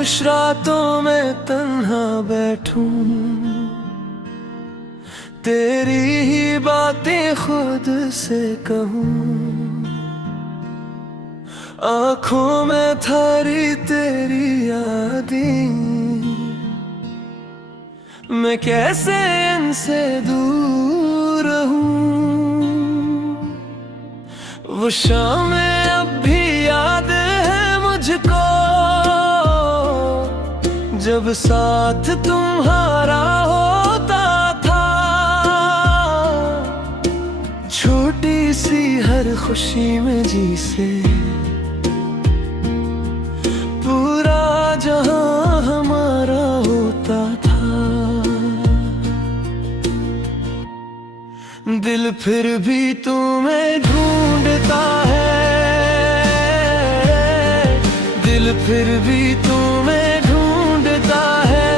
कुछ रातों में तन्हा बैठूं, तेरी ही बातें खुद से कहूं। आँखों में थारी तेरी यादें, मैं कैसे इनसे दूर रहूं। वो शामें अब भी याद है मुझको, जब साथ तुम्हारा होता था। छोटी सी हर खुशी में जी से पूरा जहां हमारा होता था। दिल फिर भी तुम्हें ढूंढता है, दिल फिर भी तुम्हें ढूंढता है।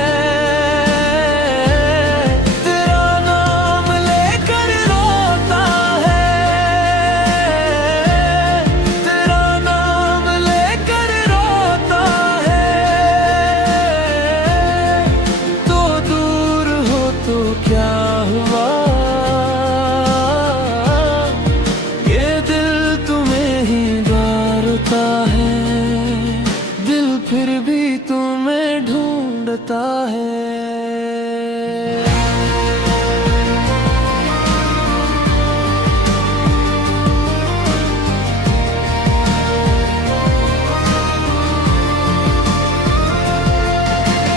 तेरा नाम लेकर रोता है, तेरा नाम लेकर रोता है। तो दूर हो तो क्या हुआ, फिर भी तुम्हें ढूंढता है।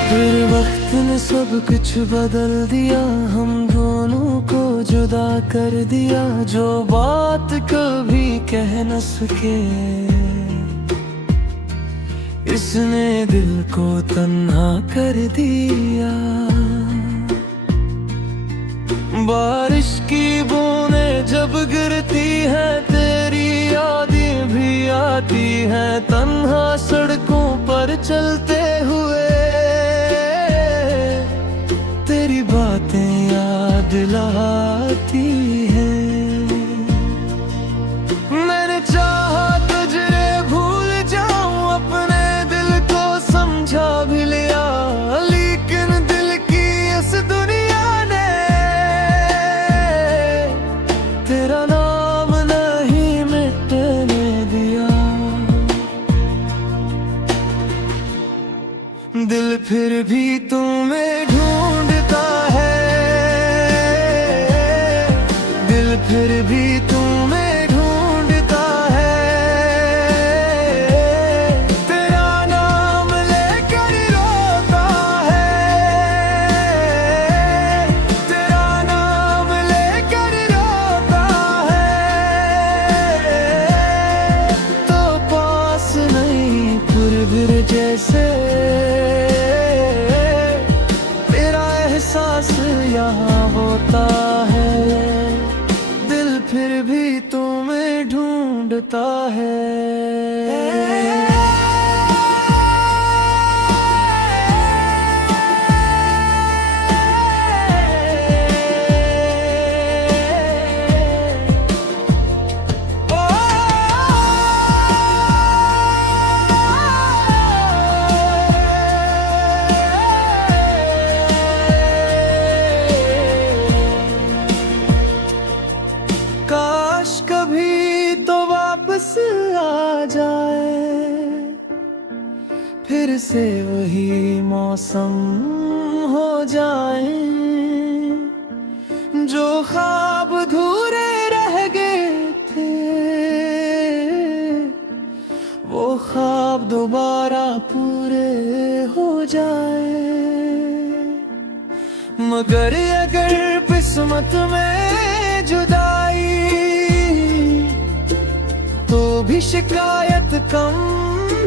फिर वक्त ने सब कुछ बदल दिया, हम दोनों को जुदा कर दिया। जो बात कभी कह न सके, इसने दिल को तन्हा कर दिया। बारिश की बूंदें जब गिरती हैं, तेरी यादें भी आती हैं। तन्हा सड़कों पर चलते हुए तेरी बातें याद लाती हैं। मैंने चाहा तुझे भूल जाऊं, अपने समझा भी लिया, लेकिन दिल की इस दुनिया ने तेरा नाम नहीं मिटने दिया। दिल फिर भी तुम्हें ढूंढता है, दिल फिर भी तुम्हें ढूंढता है। जैसे तेरा एहसास यहाँ होता है, दिल फिर भी तुम्हें ढूंढता है। काश कभी तो वापस आ जाए, फिर से वही मौसम हो जाए। जो ख्वाब अधूरे रह गए थे, वो ख्वाब दोबारा पूरे हो जाए। मगर अगर किस्मत में जुदाई, तो भी शिकायत कम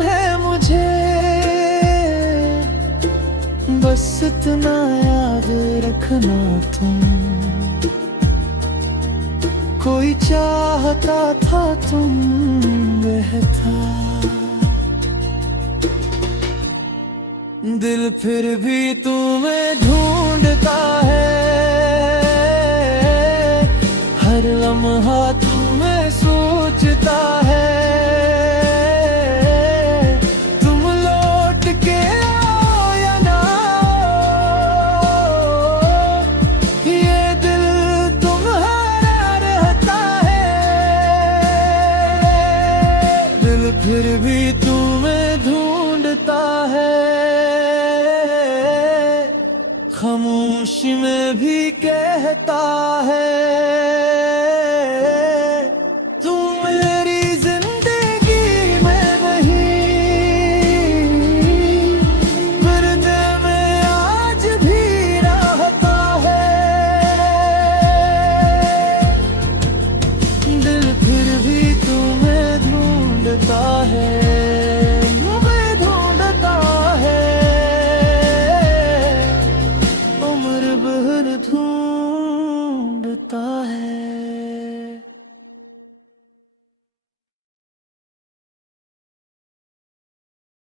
है मुझे। बस इतना याद रखना तुम, कोई चाहता था तुम बहता। दिल फिर भी तुम्हें ढूंढता है, हर लम्हा तुम्हें सोचता है। तुम लौट के खामोशी में भी कहता है तू मेरी जिंदगी में नहीं, फिर दिल में आज भी रहता है। दिल फिर भी तुम्हें ढूंढता है, तुम्हें ढूंढता है, उम्र भर ढूंढता है।